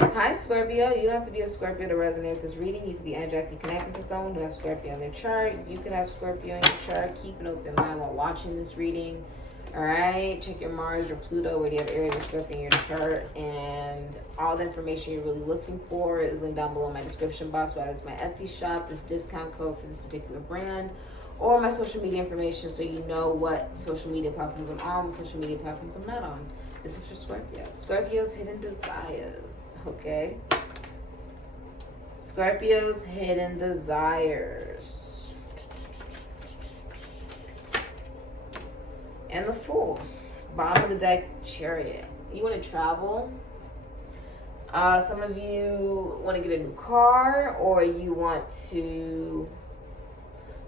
Hi, Scorpio. You don't have to be a Scorpio to resonate with this reading. You could be energetically connected to someone who has Scorpio on their chart. You could have Scorpio in your chart. Keep an open mind while watching this reading. All right. Check your Mars, your Pluto, where you have Aries or Scorpio in your chart. And all the information you're really looking for is linked down below in my description box, whether it's my Etsy shop, this discount code for this particular brand, or my social media information so you know what social media platforms I'm on, what social media platforms I'm not on. This is for Scorpio. Scorpio's hidden desires, okay? Scorpio's hidden desires. And the Fool. Bottom of the deck, Chariot. You want to travel? Some of you want to get a new car, or you want to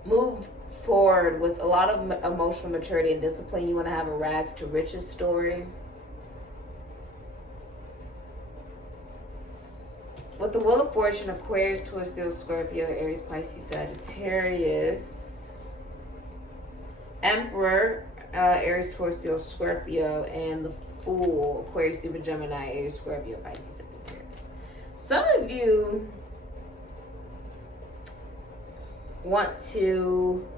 move forward with a lot of emotional maturity and discipline. You want to have a rags to riches story. With the Wheel of Fortune, Aquarius, Taurus, Leo, Scorpio, Aries, Pisces, Sagittarius, Emperor, Aries, Taurus, Leo, Scorpio, and the Fool, Aquarius, Libra, Gemini, Aries, Scorpio, Pisces, Sagittarius. Some of you want to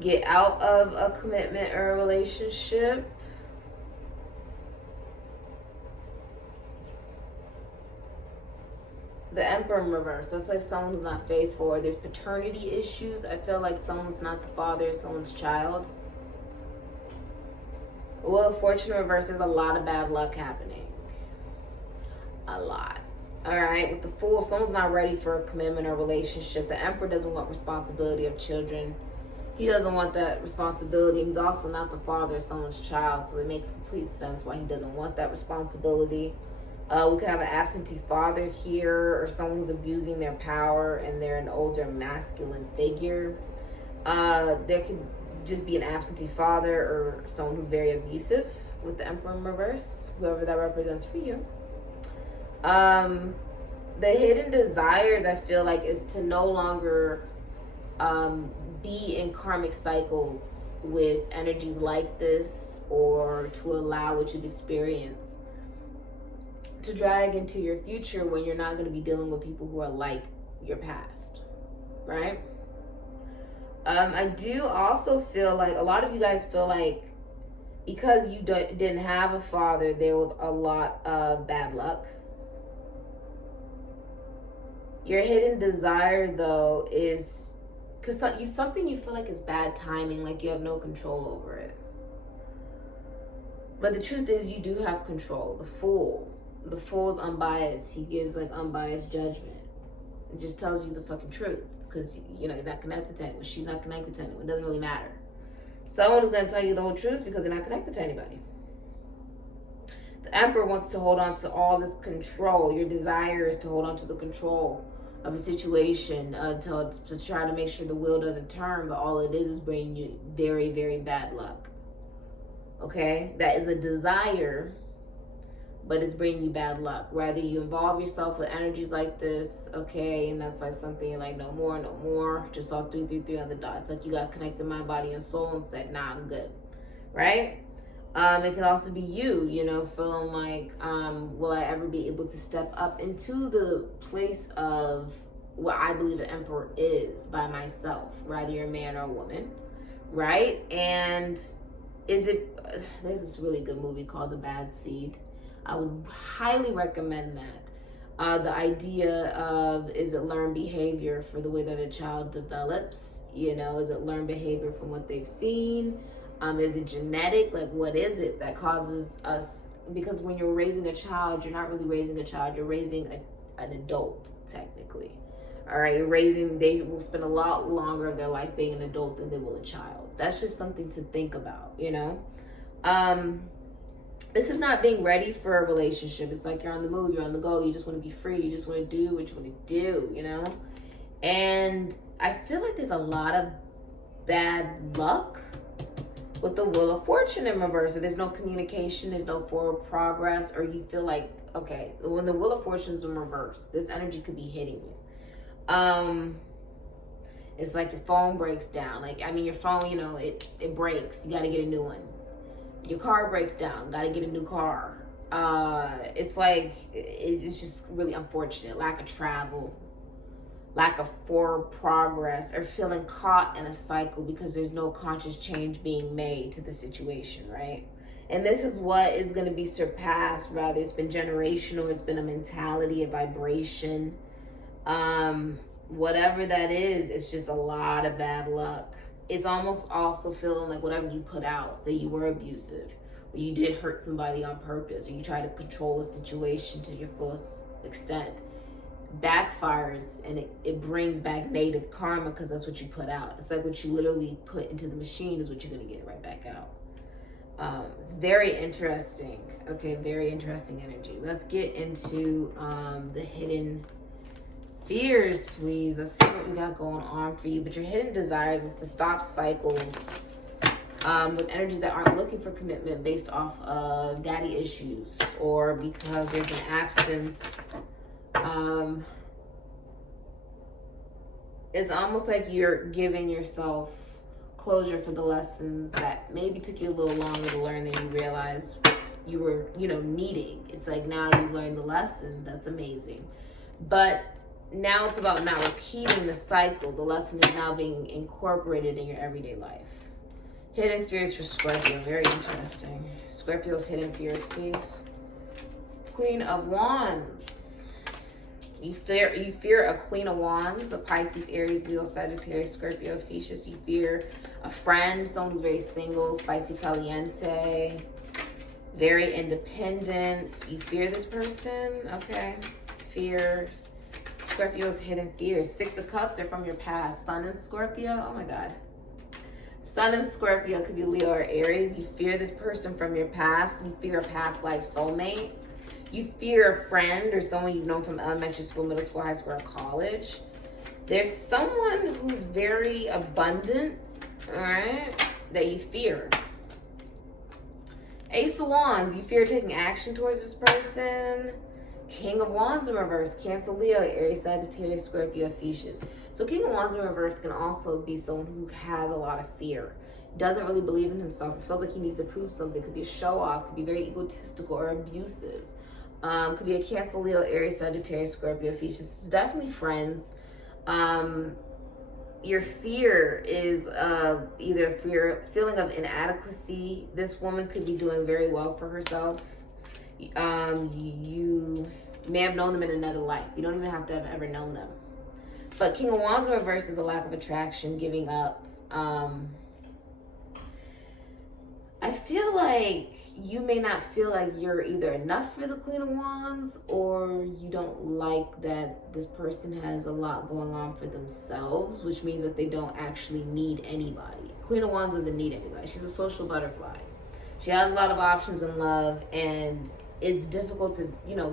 get out of a commitment or a relationship. The Emperor in reverse. That's like someone who's not faithful, or there's paternity issues. I feel like someone's not the father of someone's child. Wheel of Fortune in reverse, there's a lot of bad luck happening. A lot. Alright, with the Fool, someone's not ready for a commitment or relationship. The Emperor doesn't want responsibility of children. He doesn't want that responsibility. He's also not the father of someone's child, so it makes complete sense why he doesn't want that responsibility. We could have an absentee father here, or someone who's abusing their power and they're an older masculine figure. There could just be an absentee father or someone who's very abusive with the Emperor in reverse, whoever that represents for you. The hidden desires, I feel like, is to no longer be in karmic cycles with energies like this, or to allow what you've experienced to drag into your future when you're not going to be dealing with people who are like your past, right? I do also feel like a lot of you guys feel like because you didn't have a father, there was a lot of bad luck. Your hidden desire, though, is because something you feel like is bad timing, like you have no control over it. But the truth is, you do have control. The Fool. The Fool's unbiased. He gives like unbiased judgment. It just tells you the fucking truth. Because, you know, you're not connected to anyone. She's not connected to anyone. It doesn't really matter. Someone is going to tell you the whole truth because they're not connected to anybody. The Emperor wants to hold on to all this control. Your desire is to hold on to the control of a situation to try to make sure the wheel doesn't turn. But all it is bringing you very, very bad luck. Okay? That is a desire, but it's bringing you bad luck. Rather you involve yourself with energies like this, okay, and that's like something you're like, no more. Just saw 333 on the dot. It's like you got connected mind, body, and soul and said, nah, I'm good, right? It can also be you, you know, feeling like, will I ever be able to step up into the place of what I believe an emperor is by myself, rather you're a man or a woman, right? And there's this really good movie called The Bad Seed. I would highly recommend that. The idea of, is it learned behavior for the way that a child develops? You know, is it learned behavior from what they've seen? Is it genetic? Like, what is it that causes us? Because when you're raising a child, you're not really raising a child. You're raising an adult, technically. All right, they will spend a lot longer of their life being an adult than they will a child. That's just something to think about, you know? This is not being ready for a relationship. It's like you're on the move, you're on the go, you just want to be free, you just want to do what you want to do, you know? And I feel like there's a lot of bad luck with the Wheel of Fortune in reverse. So there's no communication, there's no forward progress, or you feel like, okay, when the Wheel of Fortune is in reverse, this energy could be hitting you. It's like your phone breaks down. Like, I mean, your phone, you know, it breaks. You got to get a new one. Your car breaks down. Got to get a new car. It's like, it's just really unfortunate. Lack of travel, lack of forward progress, or feeling caught in a cycle because there's no conscious change being made to the situation, right? And this is what is going to be surpassed, rather. It's been generational. It's been a mentality, a vibration. Whatever that is, it's just a lot of bad luck. It's almost also feeling like whatever you put out, say you were abusive, or you did hurt somebody on purpose, or you try to control a situation to your fullest extent, backfires, and it brings back negative karma, because that's what you put out. It's like what you literally put into the machine is what you're going to get right back out. It's very interesting. Okay, very interesting energy. Let's get into the hidden fears, please. Let's see what we got going on for you. But your hidden desires is to stop cycles with energies that aren't looking for commitment based off of daddy issues, or because there's an absence. It's almost like you're giving yourself closure for the lessons that maybe took you a little longer to learn than you realized you were, needing. It's like now you've learned the lesson. That's amazing. But now it's about not repeating the cycle. The lesson is now being incorporated in your everyday life. Hidden fears for Scorpio. Very interesting. Scorpio's hidden fears, please. Queen of Wands. You fear a Queen of Wands, a Pisces, Aries, Leo, Sagittarius, Scorpio, Ophiuchus. You fear a friend, someone who's very single, spicy caliente, very independent. You fear this person, okay? Fears. Scorpio's hidden fears. Six of Cups, they're from your past. Sun in Scorpio, oh my God. Sun in Scorpio could be Leo or Aries. You fear this person from your past. You fear a past life soulmate. You fear a friend or someone you've known from elementary school, middle school, high school, or college. There's someone who's very abundant, all right, that you fear. Ace of Wands, you fear taking action towards this person. King of Wands in reverse, Cancer, Leo, Aries, Sagittarius, Scorpio, Ophiuchus. So King of Wands in reverse can also be someone who has a lot of fear. Doesn't really believe in himself. It feels like he needs to prove something. Could be a show off. Could be very egotistical or abusive. Could be a Cancer, Leo, Aries, Sagittarius, Scorpio, Ophiuchus. It's definitely friends. Your fear is either feeling of inadequacy. This woman could be doing very well for herself. You may have known them in another life. You don't even have to have ever known them. But King of Wands in reverse is a lack of attraction, giving up. I feel like you may not feel like you're either enough for the Queen of Wands, or you don't like that this person has a lot going on for themselves, which means that they don't actually need anybody. Queen of Wands doesn't need anybody. She's a social butterfly. She has a lot of options in love, and it's difficult to,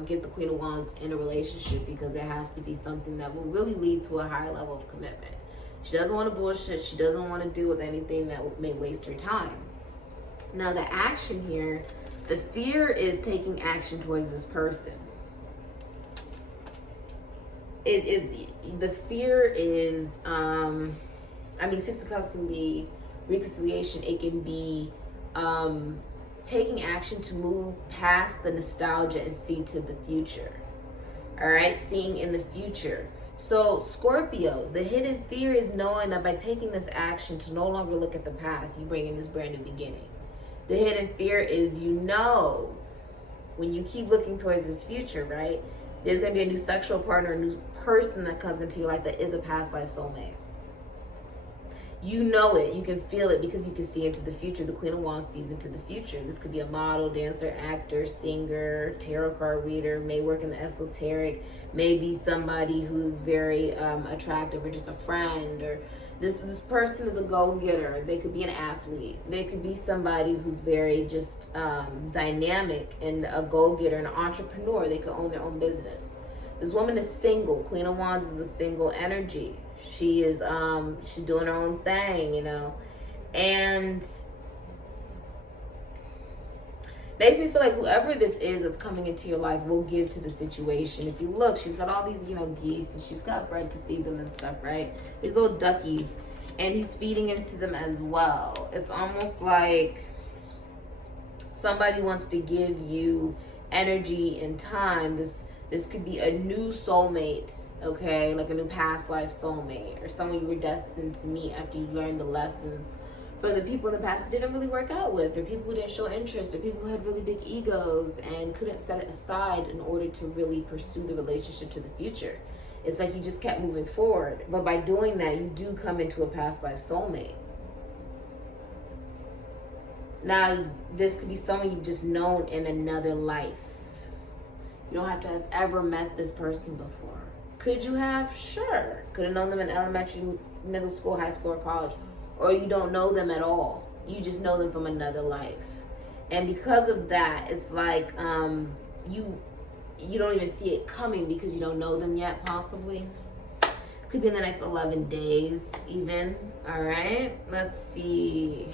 get the Queen of Wands in a relationship because it has to be something that will really lead to a higher level of commitment. She doesn't want to bullshit. She doesn't want to deal with anything that may waste her time. Now, the action here, the fear is taking action towards this person. The fear is, Six of Cups can be reconciliation. It can be taking action to move past the nostalgia and see to the future. All right, seeing in the future. So Scorpio, the hidden fear is knowing that by taking this action to no longer look at the past, you bring in this brand new beginning. The hidden fear is, when you keep looking towards this future, right, there's going to be a new sexual partner, a new person that comes into your life that is a past life soulmate. You know it. You can feel it because you can see into the future. The Queen of Wands sees into the future. This could be a model, dancer, actor, singer, tarot card reader, may work in the esoteric, maybe somebody who's very attractive, or just a friend, or this person is a go-getter. They could be an athlete. They could be somebody who's very just dynamic and a go-getter, an entrepreneur. They could own their own business. This woman is single. Queen of Wands is a single energy. She is she's doing her own thing, and makes me feel like whoever this is that's coming into your life will give to the situation. If you look, she's got all these, geese, and she's got bread to feed them and stuff, right? These little duckies, and he's feeding into them as well. It's almost like somebody wants to give you energy and time. This could be a new soulmate, okay? Like a new past life soulmate, or someone you were destined to meet after you learned the lessons. For the people in the past it didn't really work out with, or people who didn't show interest, or people who had really big egos and couldn't set it aside in order to really pursue the relationship to the future. It's like you just kept moving forward. But by doing that, you do come into a past life soulmate. Now, this could be someone you've just known in another life. You don't have to have ever met this person before. Could you have? Sure. Could have known them in elementary, middle school, high school, or college. Or you don't know them at all. You just know them from another life. And because of that, it's like you don't even see it coming because you don't know them yet, possibly. Could be in the next 11 days, even. All right. Let's see.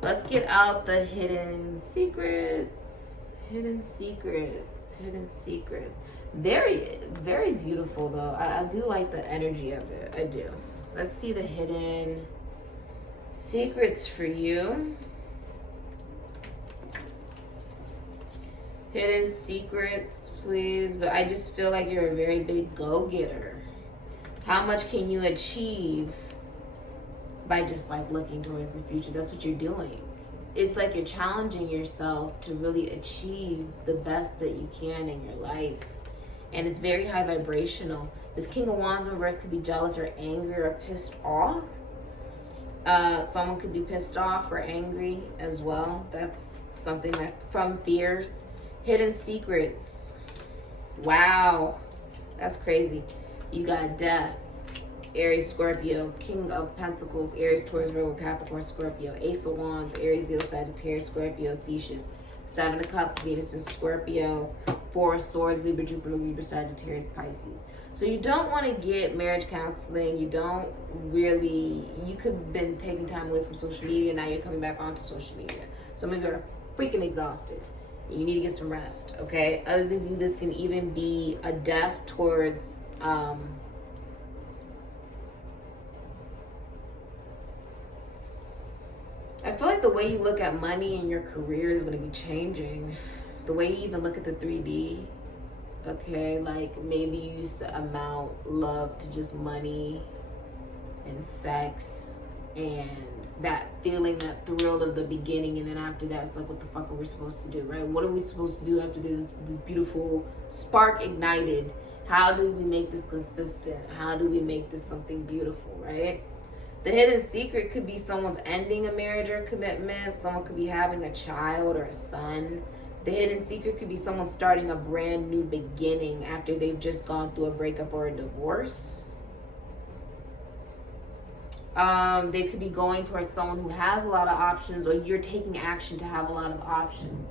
Let's get out the hidden secrets. Hidden secrets. Hidden secrets. Very, very beautiful, though. I do like the energy of it. I do. Let's see the hidden secrets for you. Hidden secrets, please. But I just feel like you're a very big go-getter. How much can you achieve by just like looking towards the future? That's what you're doing. It's like you're challenging yourself to really achieve the best that you can in your life. And it's very high vibrational. This King of Wands in reverse could be jealous or angry or pissed off. Someone could be pissed off or angry as well. That's something that from fears. Hidden secrets. Wow. That's crazy. You got death. Aries, Scorpio, King of Pentacles, Aries, Taurus, Virgo, Capricorn, Scorpio, Ace of Wands, Aries, Leo, Sagittarius, Scorpio, Theseus, Seven of Cups, Venus and Scorpio, Four of Swords, Libra, Jupiter, Libra, Sagittarius, Pisces. So you don't want to get marriage counseling. You don't really, you could have been taking time away from social media. Now you're coming back onto social media. Some of you are freaking exhausted. You need to get some rest, okay? Others of you, this can even be a death towards, I feel like the way you look at money and your career is going to be changing. The way you even look at the 3D, okay? Like maybe you used to amount love to just money and sex and that feeling, that thrill of the beginning, and then after that, it's like, what the fuck are we supposed to do, right? What are we supposed to do after this beautiful spark ignited? How do we make this consistent? How do we make this something beautiful, right? The hidden secret could be someone's ending a marriage or a commitment. Someone could be having a child or a son. The hidden secret could be someone starting a brand new beginning after they've just gone through a breakup or a divorce. They could be going towards someone who has a lot of options, or you're taking action to have a lot of options.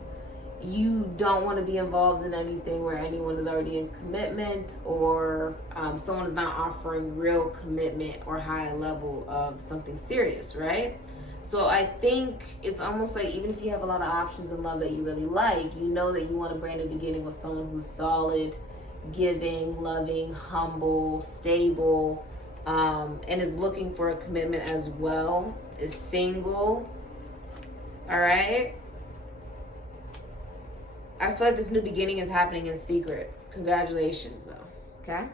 You don't want to be involved in anything where anyone is already in commitment, or someone is not offering real commitment or high level of something serious, right? So I think it's almost like even if you have a lot of options in love that you really like, you know that you want a brand new beginning with someone who's solid, giving, loving, humble, stable, and is looking for a commitment as well, is single, all right? I feel like this new beginning is happening in secret. Congratulations, though. Okay?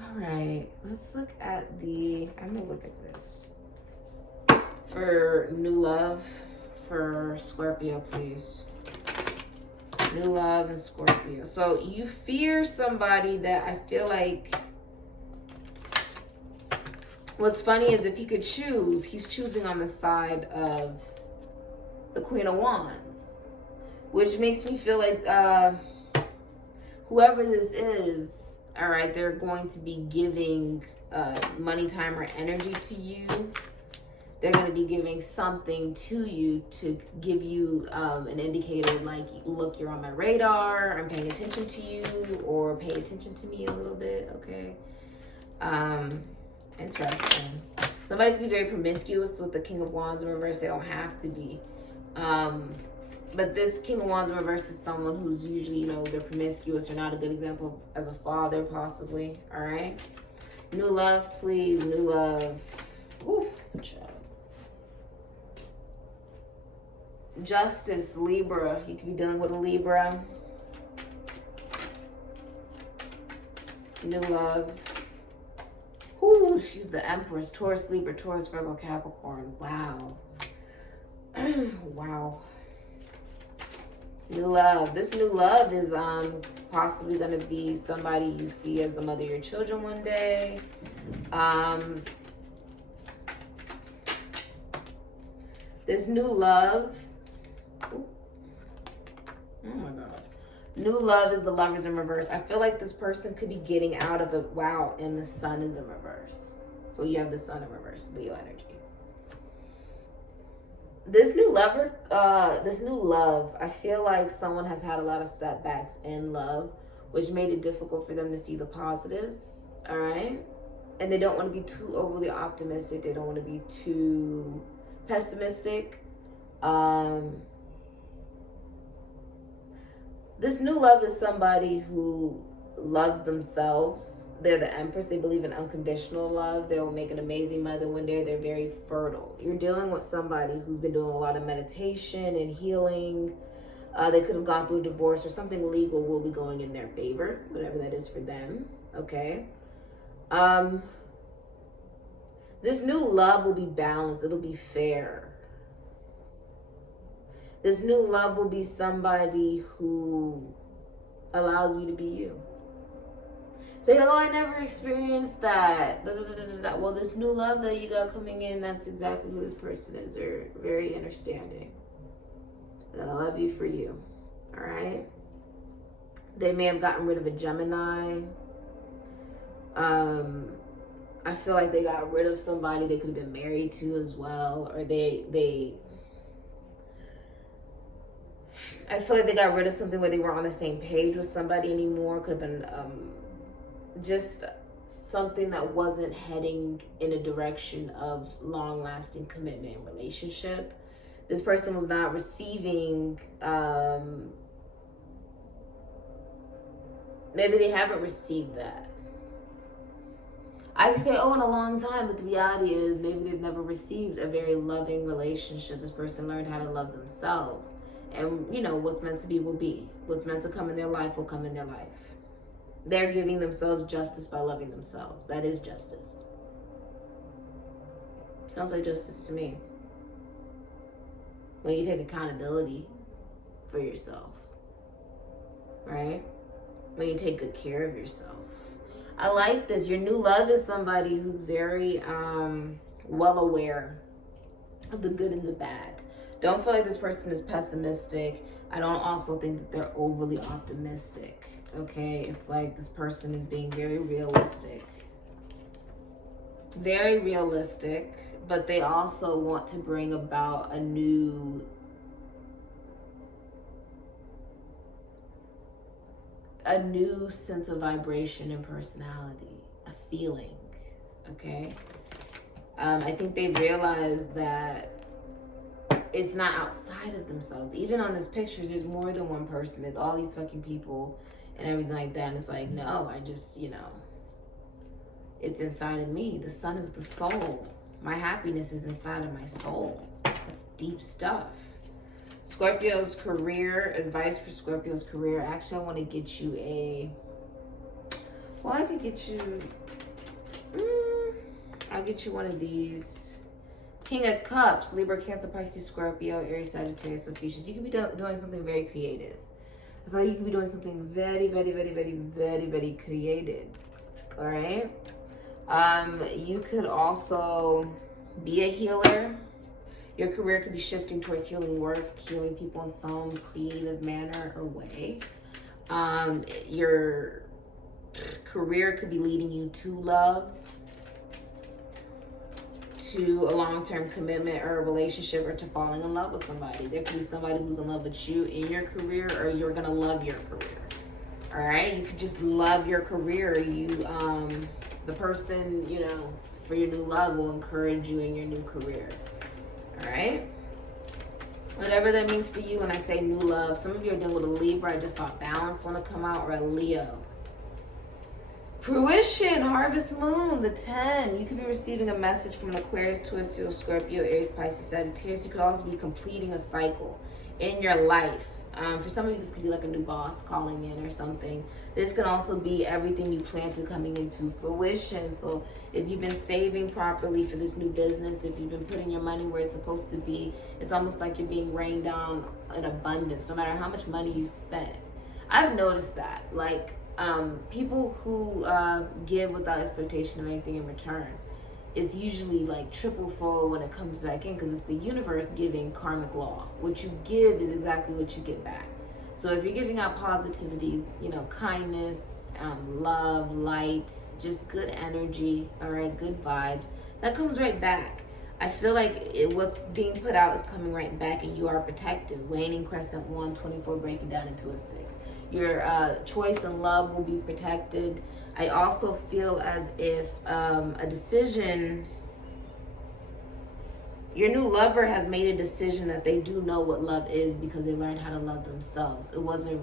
All right. Let's look at I'm going to look at this. For new love, for Scorpio, please. New love and Scorpio. So you fear somebody that I feel like... What's funny is if he could choose, he's choosing on the side of the Queen of Wands. Which makes me feel like whoever this is, all right, they're going to be giving money, time, or energy to you. They're going to be giving something to you to give you an indicator like, look, you're on my radar, I'm paying attention to you, or pay attention to me a little bit, okay? Interesting. Somebody could be very promiscuous with the King of Wands in reverse. They don't have to be. But this King of Wands in reverse is someone who's usually, they're promiscuous or not a good example as a father, possibly. All right. New love, please. New love. Ooh, child. Justice, Libra. You could be dealing with a Libra. New love. Ooh, she's the Empress. Taurus, Libra, Taurus, Virgo, Capricorn. Wow. Wow. New love. This new love is possibly going to be somebody you see as the mother of your children one day. This new love. Oh my God. New love is the Lovers in reverse. I feel like this person could be getting out of it. Wow, and the Sun is in reverse. So you have the Sun in reverse, Leo energy. This new love, I feel like someone has had a lot of setbacks in love, which made it difficult for them to see the positives, all right? And they don't want to be too overly optimistic. They don't want to be too pessimistic. This new love is somebody who loves themselves. They're the Empress. They believe in unconditional love. They will make an amazing mother one day. They're very fertile. You're dealing with somebody who's been doing a lot of meditation and healing. They could have gone through a divorce, or something legal will be going in their favor, whatever that is for them. Okay. This new love will be balanced. It'll be fair. This new love will be somebody who allows you to be you. Say, oh, I never experienced that. Well, this new love that you got coming in, that's exactly who this person is. They're very understanding. And I love you for you. All right? They may have gotten rid of a Gemini. I feel like they got rid of somebody they could have been married to as well. Or I feel like they got rid of something where they were on the same page with somebody anymore. Could have been just something that wasn't heading in a direction of long-lasting commitment and relationship. This person was not receiving, maybe they haven't received that. I could say, oh, in a long time, but the reality is maybe they've never received a very loving relationship. This person learned how to love themselves. And, you know, what's meant to be will be. What's meant to come in their life will come in their life. They're giving themselves justice by loving themselves. That is justice. Sounds like justice to me. When you take accountability for yourself, right? When you take good care of yourself. I like this. Your new love is somebody who's very well aware of the good and the bad. Don't feel like this person is pessimistic. I don't also think that they're overly optimistic. Okay, it's like this person is being very realistic. Very realistic, but they also want to bring about a new sense of vibration and personality, a feeling, okay? I think they realize that it's not outside of themselves. Even on this picture, there's more than one person. There's all these fucking people and everything like that. And it's like, no, I just, you know, it's inside of me. The sun is the soul. My happiness is inside of my soul. That's deep stuff. Scorpio's career, advice for Scorpio's career. Actually, I want to get you I could get you, I'll get you one of these. King of Cups, Libra, Cancer, Pisces, Scorpio, Aries, Sagittarius, Pisces. You could be doing something very creative. I feel like you could be doing something very, very, very, very, very, very creative. All right? You could also be a healer. Your career could be shifting towards healing work, healing people in some creative manner or way. Your career could be leading you to love, to a long-term commitment or a relationship, or to falling in love with somebody. There could be somebody who's in love with you in your career, or you're gonna love your career. All right, you could just love your career. The person, you know, for your new love will encourage you in your new career. All right, whatever that means for you. When I say new love, some of you are dealing with a Libra. I just saw balance want to come out, or a Leo. Fruition, harvest moon, the 10. You could be receiving a message from an Aquarius, Taurus, Scorpio, Aries, Pisces, Sagittarius. You could also be completing a cycle in your life. For some of you, this could be like a new boss calling in or something. This can also be everything you plan to coming into fruition. So if you've been saving properly for this new business, if you've been putting your money where it's supposed to be, it's almost like you're being rained down in abundance, no matter how much money you spend. I've noticed that, like, people who give without expectation of anything in return, it's usually like triple fold when it comes back in, because it's the universe giving karmic law. What you give is exactly what you get back. So if you're giving out positivity, you know, kindness, love, light, just good energy, all right, good vibes, that comes right back. I feel like what's being put out is coming right back, and you are protected. Waning crescent 1, 24 breaking down into a 6. Your choice in love will be protected. I also feel as if a decision, your new lover has made a decision that they do know what love is because they learned how to love themselves. It wasn't,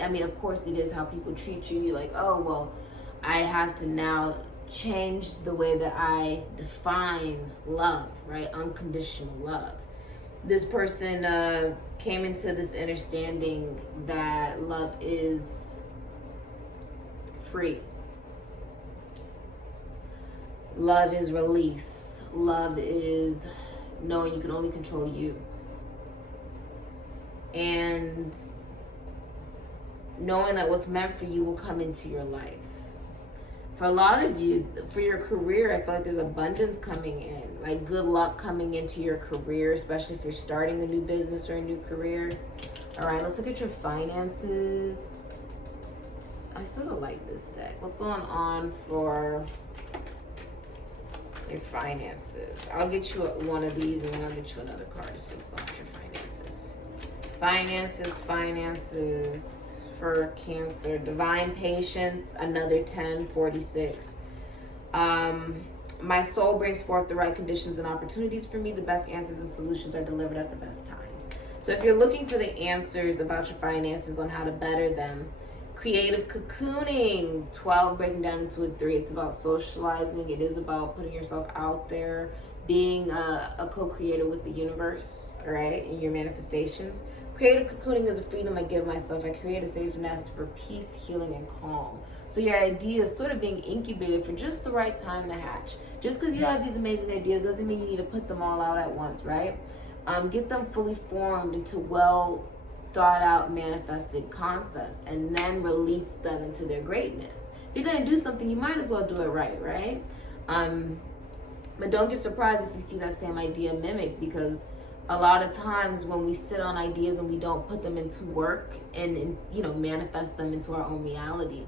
I mean, of course it is how people treat you. You're like, oh, well, I have to now change the way that I define love, right? Unconditional love. This person came into this understanding that love is free. Love is release. Love is knowing you can only control you. And knowing that what's meant for you will come into your life. For a lot of you, for your career, I feel like there's abundance coming in, like good luck coming into your career, especially if you're starting a new business or a new career. All right, let's look at your finances. I sort of like this deck. What's going on for your finances? I'll get you one of these, and then I'll get you another card to see what's going on with your finances. Finances for Cancer. Divine patience, another 10, 46. My soul brings forth the right conditions and opportunities for me. The best answers and solutions are delivered at the best times. So if you're looking for the answers about your finances on how to better them, creative cocooning, 12 breaking down into a 3. It's about socializing. It is about putting yourself out there, being a co-creator with the universe, all right, in your manifestations. Creative cocooning is a freedom I give myself. I create a safe nest for peace, healing, and calm. So your idea is sort of being incubated for just the right time to hatch. Just because you have these amazing ideas doesn't mean you need to put them all out at once, right? Get them fully formed into well thought out, manifested concepts, and then release them into their greatness. If you're going to do something, you might as well do it right? But don't get surprised if you see that same idea mimicked, because a lot of times when we sit on ideas and we don't put them into work and you know, manifest them into our own reality,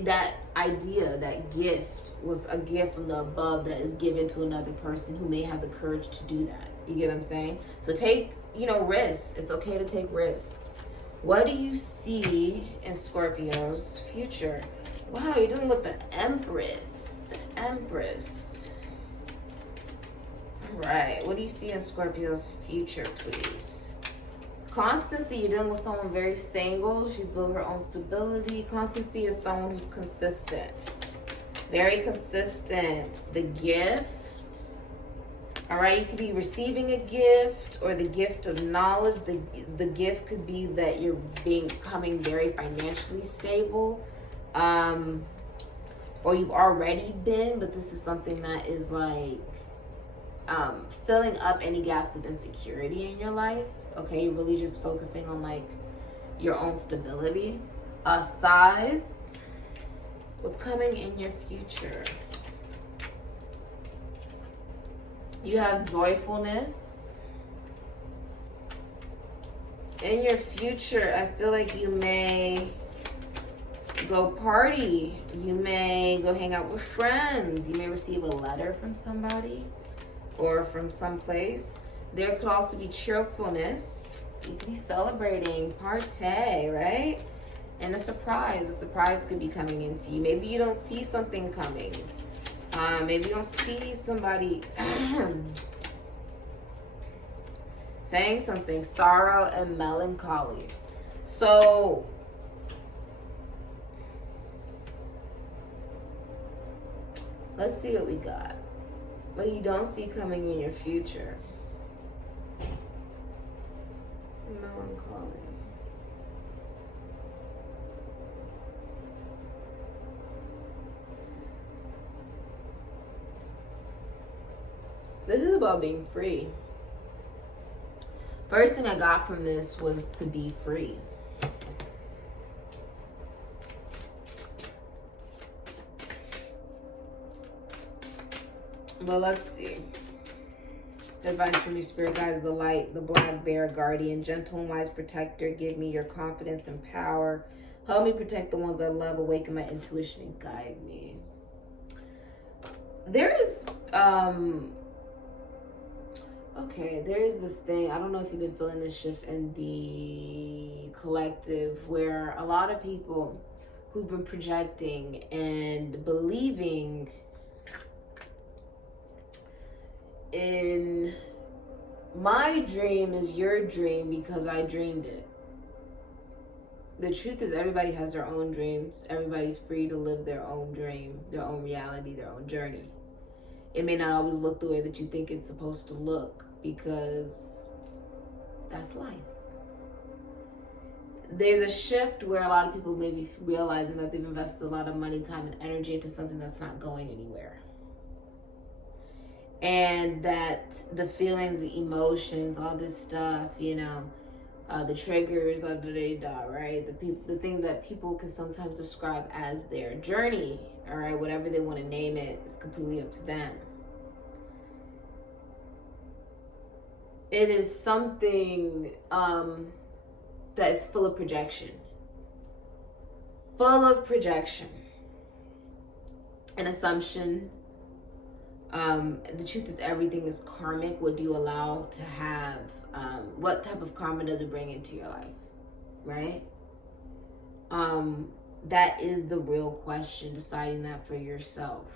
that idea, that gift was a gift from the above that is given to another person who may have the courage to do that. You get what I'm saying? So take, you know, risks. It's okay to take risks. What do you see in Scorpio's future? Wow, you're dealing with the Empress. The Empress. All right, what do you see in Scorpio's future, please? Constancy, you're dealing with someone very single. She's built her own stability. Constancy is someone who's consistent. Very consistent. The gift. All right, you could be receiving a gift or the gift of knowledge. The gift could be that you're becoming very financially stable. Or you've already been, but this is something that is like filling up any gaps of insecurity in your life. Okay, you're really just focusing on like your own stability. Size, what's coming in your future? You have joyfulness. In your future, I feel like you may go party. You may go hang out with friends. You may receive a letter from somebody or from someplace. There could also be cheerfulness. You could be celebrating, partay, right? And a surprise. A surprise could be coming into you. Maybe you don't see something coming. Maybe you don't see somebody saying something. Sorrow and melancholy. So Let's see what we got. What you don't see coming in your future. No one calling. This is about being free. First thing I got from this was to be free. Well, let's see. Advice from your spirit guides: the light, the black bear, guardian, gentle and wise protector. Give me your confidence and power. Help me protect the ones I love. Awaken my intuition and guide me. There is, okay, there is this thing. I don't know if you've been feeling this shift in the collective, where a lot of people who've been projecting and believing in my dream is your dream because I dreamed it. The truth is, everybody has their own dreams. Everybody's free to live their own dream, their own reality, their own journey. It may not always look the way that you think it's supposed to look, because that's life. There's a shift where a lot of people may be realizing that they've invested a lot of money, time, and energy into something that's not going anywhere. And that the feelings, the emotions, all this stuff, you know, the triggers, right? The thing that people can sometimes describe as their journey, all right, whatever they want to name it, is completely up to them. It is something that is full of projection. Full of projection. An assumption. The truth is, everything is karmic. What do you allow to have? What type of karma does it bring into your life? Right? That is the real question, deciding that for yourself.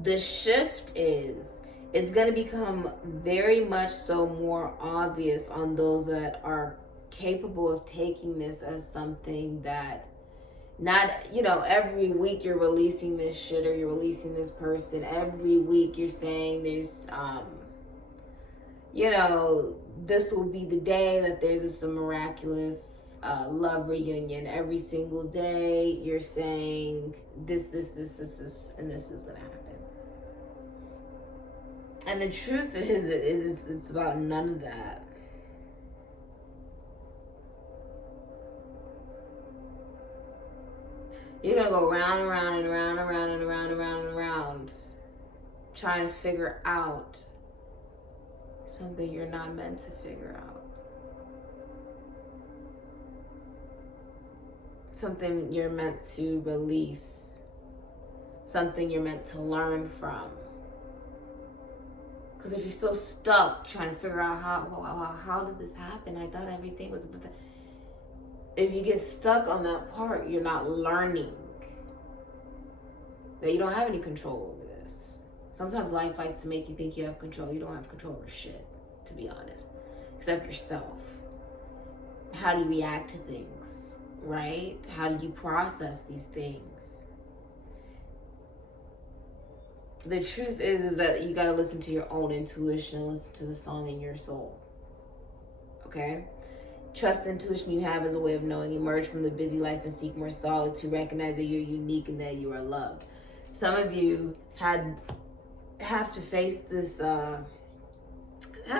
The shift is, it's going to become very much so more obvious on those that are capable of taking this as something that, not, you know, every week you're releasing this shit or you're releasing this person. Every week you're saying there's, you know, this will be the day that there's this miraculous love reunion. Every single day you're saying this, and this is going to happen. And the truth is it's about none of that. You're going to go round and round and around and around and around and around and around, trying to figure out something you're not meant to figure out. Something you're meant to release. Something you're meant to learn from. Because if you're still stuck trying to figure out how did this happen? I thought everything was... If you get stuck on that part, you're not learning that you don't have any control over this. Sometimes life likes to make you think you have control. You don't have control over shit, to be honest, except yourself. How do you react to things, right? How do you process these things? The truth is that you got to listen to your own intuition, listen to the song in your soul, okay? Trust the intuition you have as a way of knowing. Emerge from the busy life and seek more solitude. Recognize that you're unique and that you are loved. Some of you have to face this, have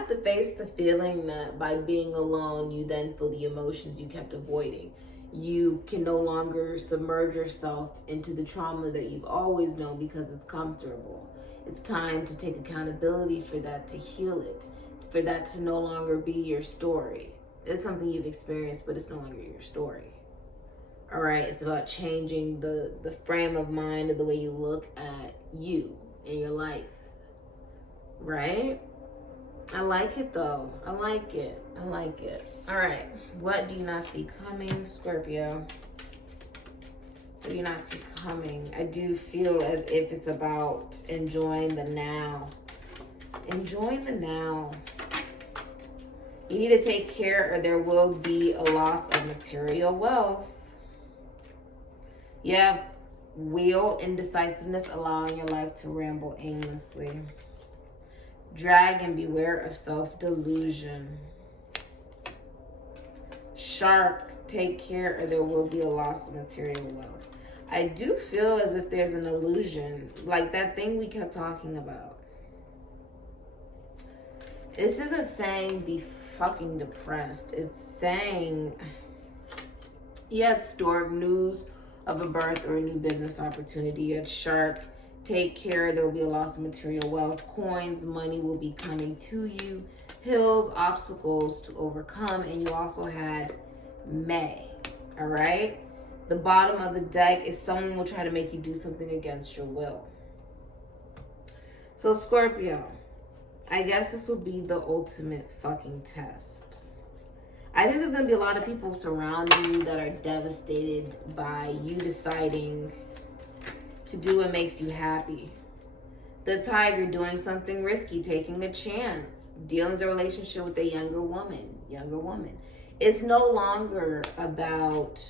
to face the feeling that by being alone, you then feel the emotions you kept avoiding. You can no longer submerge yourself into the trauma that you've always known because it's comfortable. It's time to take accountability for that, to heal it, for that to no longer be your story. It's something you've experienced, but it's no longer your story. All right, it's about changing the frame of mind of the way you look at you in your life, right? I like it though. I like it. All right, what do you not see coming, Scorpio? What do you not see coming? I do feel as if it's about enjoying the now. Enjoying the now. You need to take care or there will be a loss of material wealth. Yeah, Wheel, indecisiveness, allowing your life to ramble aimlessly. Dragon, beware of self-delusion. Shark, take care or there will be a loss of material wealth. I do feel as if there's an illusion, like that thing we kept talking about. This isn't saying be fucking depressed. It's saying you had stork, news of a birth or a new business opportunity. You had shark, take care, there will be a loss of material wealth. Coins, money will be coming to you. Hills, obstacles to overcome. And you also had May, all right? The bottom of the deck is someone will try to make you do something against your will. So Scorpio, I guess this will be the ultimate fucking test. I think there's going to be a lot of people surrounding you that are devastated by you deciding to do what makes you happy. The tiger, doing something risky, taking a chance, dealing with a relationship with a younger woman. It's no longer about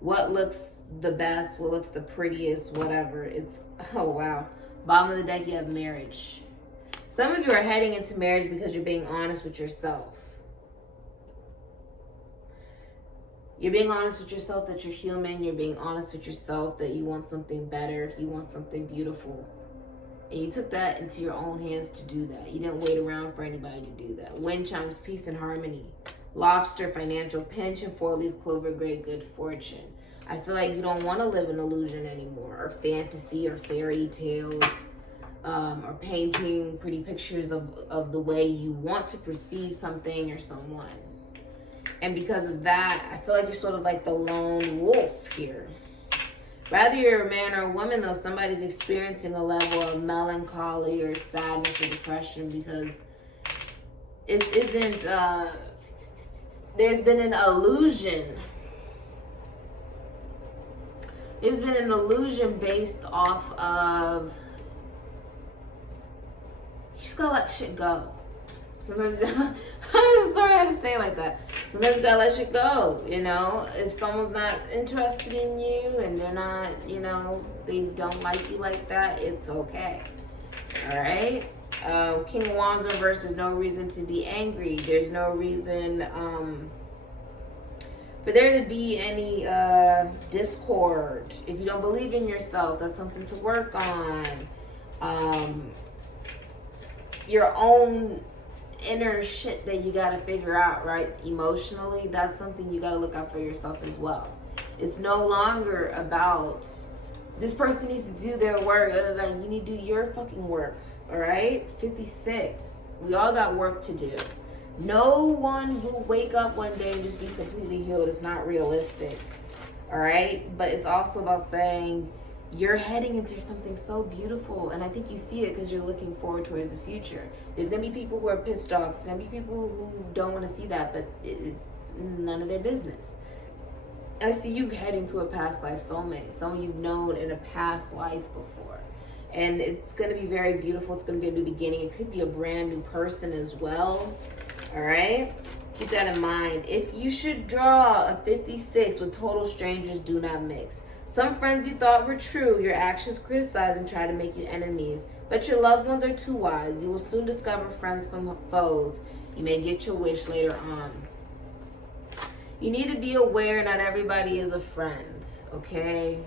what looks the best, what looks the prettiest, whatever. It's, oh wow. Bottom of the deck, you have marriage. Some of you are heading into marriage because you're being honest with yourself. You're being honest with yourself that you're human. You're being honest with yourself that you want something better. You want something beautiful. And you took that into your own hands to do that. You didn't wait around for anybody to do that. Wind chimes, peace and harmony. Lobster, financial pension, four-leaf clover, great good fortune. I feel like you don't want to live in illusion anymore, or fantasy, or fairy tales, or painting pretty pictures of the way you want to perceive something or someone. And because of that, I feel like you're sort of like the lone wolf here. Whether you're a man or a woman, though, somebody's experiencing a level of melancholy or sadness or depression because it isn't, there's been an illusion. There's been an illusion based off of, you just gotta let shit go. Sometimes, I'm sorry I had to say it like that. Sometimes you gotta let shit go, you know? If someone's not interested in you and they're not, you know, they don't like you like that, it's okay. All right? King of Wands reverse, there's no reason to be angry. There's no reason for there to be any discord. If you don't believe in yourself, that's something to work on. Your own inner shit that you gotta figure out, right? Emotionally, that's something you gotta look out for yourself as well. It's no longer about this person needs to do their work. You need to do your fucking work, all right? 56. We all got work to do. No one will wake up one day and just be completely healed. It's not realistic, all right? But it's also about saying you're heading into something so beautiful, and I think you see it because you're looking forward towards the future. There's gonna be people who are pissed off. There's gonna be people who don't want to see that, but it's none of their business. I see you heading to a past life soulmate, someone you've known in a past life before, and it's gonna be very beautiful. It's gonna be a new beginning. It could be a brand new person as well. All right, keep that in mind. If you should draw a 56 with total strangers, do not mix. Some friends you thought were true, your actions criticize and try to make you enemies. But your loved ones are too wise. You will soon discover friends from foes. You may get your wish later on. You need to be aware not everybody is a friend, okay?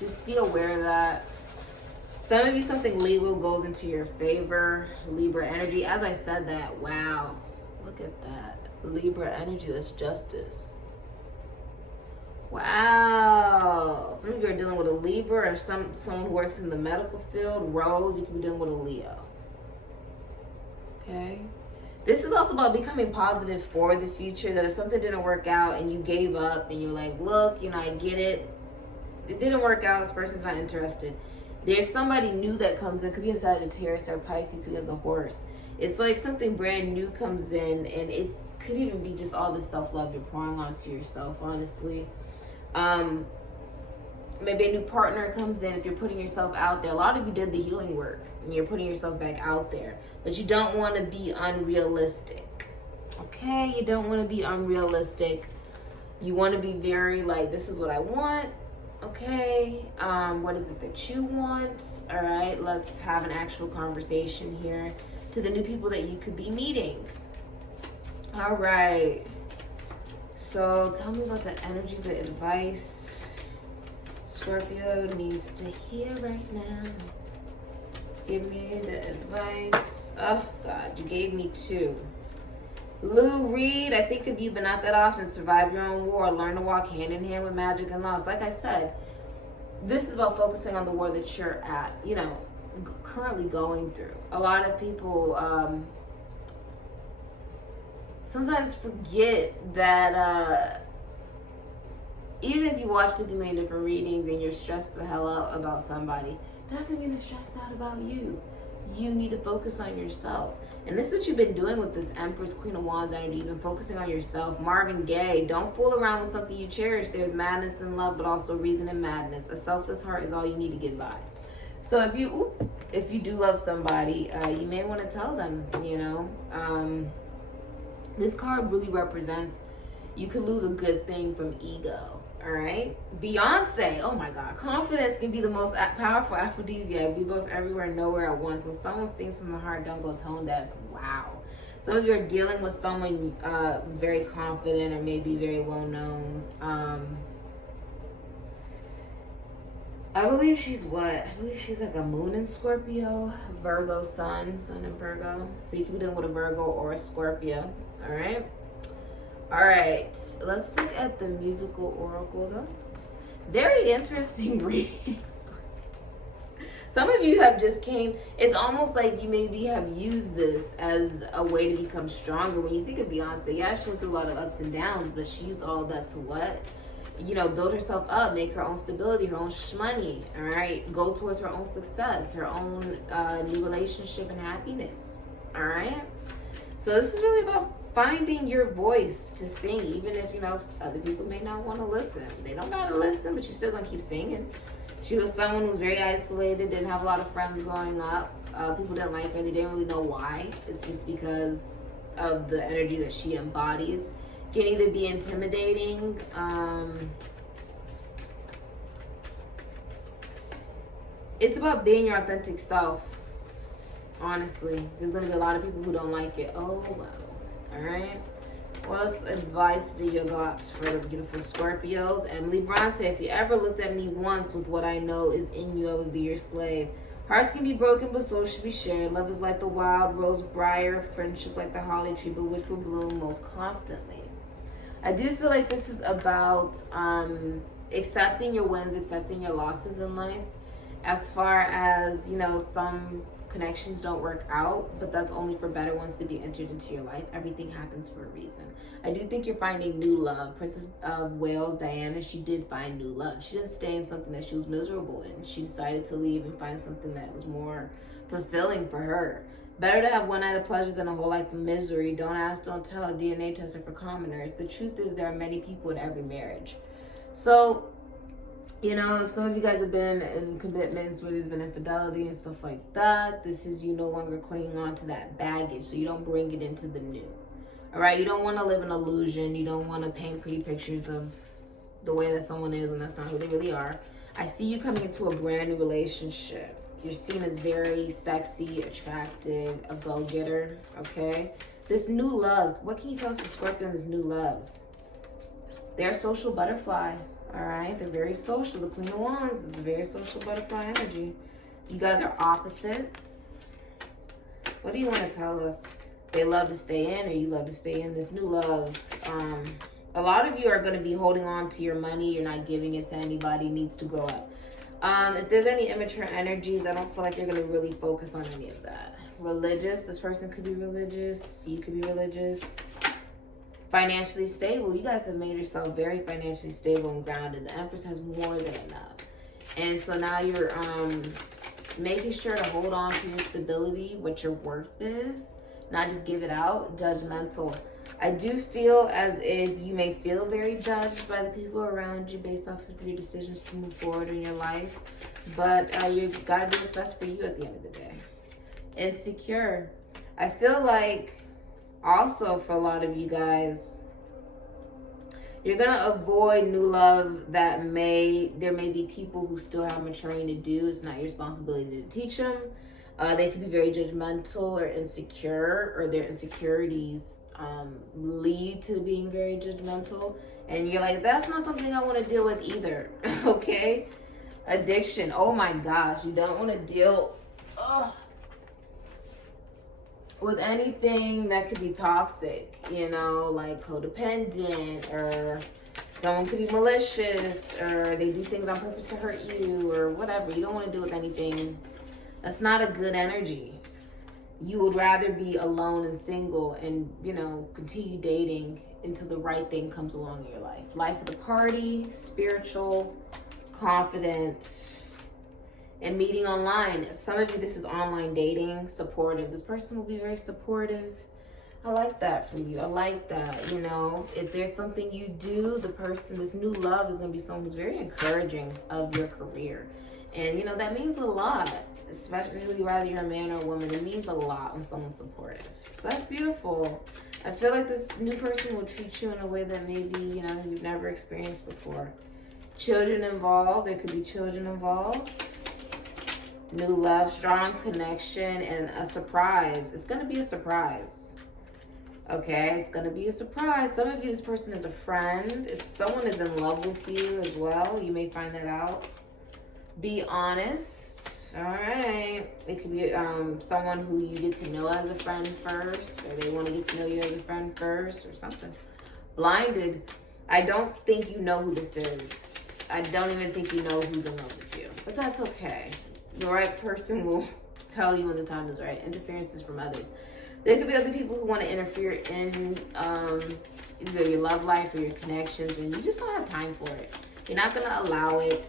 Just be aware of that. Some of you, something legal goes into your favor. Libra energy. As I said that, wow. Look at that. Libra energy, that's justice. Wow. Some of you are dealing with a Libra or someone who works in the medical field. Rose, you can be dealing with a Leo. Okay. This is also about becoming positive for the future, that if something didn't work out and you gave up and you're like, look, you know, I get it. It didn't work out. This person's not interested. There's somebody new that comes in. It could be a Sagittarius or Pisces. We have the horse. It's like something brand new comes in, and it could even be just all the self-love you're pouring onto yourself, honestly. Maybe a new partner comes in if you're putting yourself out there. A lot of you did the healing work and you're putting yourself back out there, but you don't want to be unrealistic. Okay, you don't want to be unrealistic. You want to be very like, this is what I want. Okay, what is it that you want? All right, let's have an actual conversation here to the new people that you could be meeting. All right, so tell me about the energy, the advice Scorpio needs to hear right now. Give me the advice. Oh God, you gave me 2. Lou Reed, I think of you, but not that often. Survive your own war. Learn to walk hand in hand with magic and loss. Like I said, this is about focusing on the war that you're at, you know, currently going through. A lot of people sometimes forget that even if you watch 50 million different readings and you're stressed the hell out about somebody, doesn't mean they're stressed out about you. You need to focus on yourself. And this is what you've been doing with this Empress, Queen of Wands energy. You've been focusing on yourself. Marvin Gaye, don't fool around with something you cherish. There's madness in love, but also reason in madness. A selfless heart is all you need to get by. So if you do love somebody, you may want to tell them, you know. This card really represents, you could lose a good thing from ego. All right, Beyonce, oh my God, confidence can be the most powerful aphrodisiac. We both everywhere, nowhere at once. When someone sings from the heart, don't go tone deaf. Wow. Some of you are dealing with someone who's very confident or maybe very well known. I believe she's what? I believe she's like a moon in Scorpio, Virgo sun in Virgo. So you can be dealing with a Virgo or a Scorpio. All right. All right, let's look at the musical oracle though. Very interesting readings. Some of you have just came, it's almost like you maybe have used this as a way to become stronger. When you think of Beyonce, yeah, she went through a lot of ups and downs, but she used all of that to what? You know, build herself up, make her own stability, her own shmoney, all right? Go towards her own success, her own new relationship and happiness, all right? So this is really about finding your voice to sing, even if, you know, other people may not want to listen. They don't gotta listen, but you're still gonna keep singing. She was someone who was very isolated, didn't have a lot of friends growing up. People didn't like her. They didn't really know why. It's just because of the energy that she embodies. Can either be intimidating, it's about being your authentic self. Honestly, there's gonna be a lot of people who don't like it. Oh wow. All right, what advice do you got for the beautiful Scorpios? Emily Bronte, if you ever looked at me once with what I know is in you, I would be your slave. Hearts can be broken, but souls should be shared. Love is like the wild rose briar, friendship like the holly tree, but which will bloom most constantly. I do feel like this is about accepting your wins, accepting your losses in life. As far as, you know, some connections don't work out, but that's only for better ones to be entered into your life. Everything happens for a reason. I do think you're finding new love. Princess of Wales, Diana, she did find new love. She didn't stay in something that she was miserable in. She decided to leave and find something that was more fulfilling for her. Better to have one night of pleasure than a whole life of misery. Don't ask, don't tell. DNA tests are for commoners. The truth is there are many people in every marriage. So, you know, if some of you guys have been in commitments where there's been infidelity and stuff like that, this is you no longer clinging on to that baggage, so you don't bring it into the new. All right, you don't want to live an illusion. You don't want to paint pretty pictures of the way that someone is when that's not who they really are. I see you coming into a brand new relationship. You're seen as very sexy, attractive, a go-getter, okay? This new love, what can you tell us of Scorpio and this new love? They're a social butterfly. All right, they're very social. The Queen of Wands is a very social butterfly energy. You guys are opposites. What do you want to tell us? They love to stay in, or you love to stay in this new love. A lot of you are going to be holding on to your money. You're not giving it to anybody. It needs to grow up. If there's any immature energies, I don't feel like you're going to really focus on any of that. Religious, this person could be religious. You could be religious. Financially stable. You guys have made yourself very financially stable and grounded. The Empress has more than enough. And so now you're making sure to hold on to your stability, what your worth is, not just give it out. Judgmental. I do feel as if you may feel very judged by the people around you based off of your decisions to move forward in your life. But you gotta do what's best for you at the end of the day. Insecure. I feel like also for a lot of you guys, You're going to avoid new love there may be people who still have maturing to do. It's not your responsibility to teach them. They could be very judgmental or insecure, or their insecurities lead to being very judgmental. And you're like, that's not something I want to deal with either. Okay? Addiction. Oh my gosh. You don't want to deal with anything that could be toxic, you know, like codependent, or someone could be malicious, or they do things on purpose to hurt you, or whatever. You don't want to deal with anything. That's not a good energy. You would rather be alone and single and, you know, continue dating until the right thing comes along in your life. Life of the party, spiritual, confident, and meeting online. Some of you, this is online dating, supportive. This person will be very supportive. I like that for you. I like that. You know, if there's something you do, the person, this new love is going to be someone who's very encouraging of your career. And, you know, that means a lot, especially whether you're a man or a woman. It means a lot when someone's supportive. So that's beautiful. I feel like this new person will treat you in a way that maybe, you know, you've never experienced before. Children involved. There could be children involved. New love, strong connection, and a surprise. It's going to be a surprise. Okay, it's going to be a surprise. Some of you, this person is a friend. If someone is in love with you as well, you may find that out. Be honest. All right. It could be someone who you get to know as a friend first, or they want to get to know you as a friend first, or something. Blinded. I don't think you know who this is. I don't even think you know who's in love with you. But that's okay. The right person will tell you when the time is right. Interferences from others. There could be other people who want to interfere in either your love life or your connections, and you just don't have time for it. You're not going to allow it.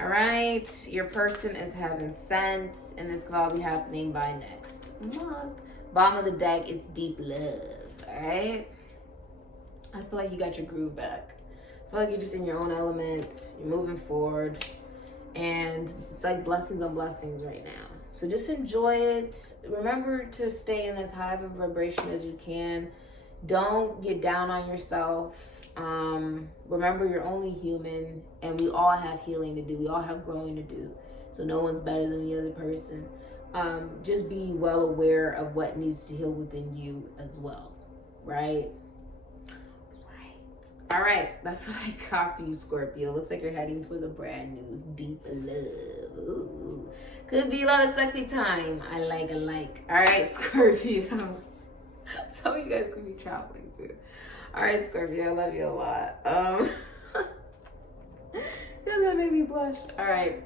All right? Your person is heaven sent, and this could all be happening by next month. Bottom of the deck, it's deep love. All right? I feel like you got your groove back. I feel like you're just in your own element. You're moving forward. And it's like blessings on blessings right now. So just enjoy it. Remember to stay in as high of a vibration as you can. Don't get down on yourself. Remember, you're only human, and we all have healing to do. We all have growing to do. So no one's better than the other person. Just be well aware of what needs to heal within you as well. Right? All right, that's what I got for you, Scorpio. Looks like you're heading towards a brand new deep love. Ooh. Could be a lot of sexy time. I like. All right, Scorpio. Some of you guys could be traveling too. All right, Scorpio, I love you a lot. You're gonna make me blush. All right.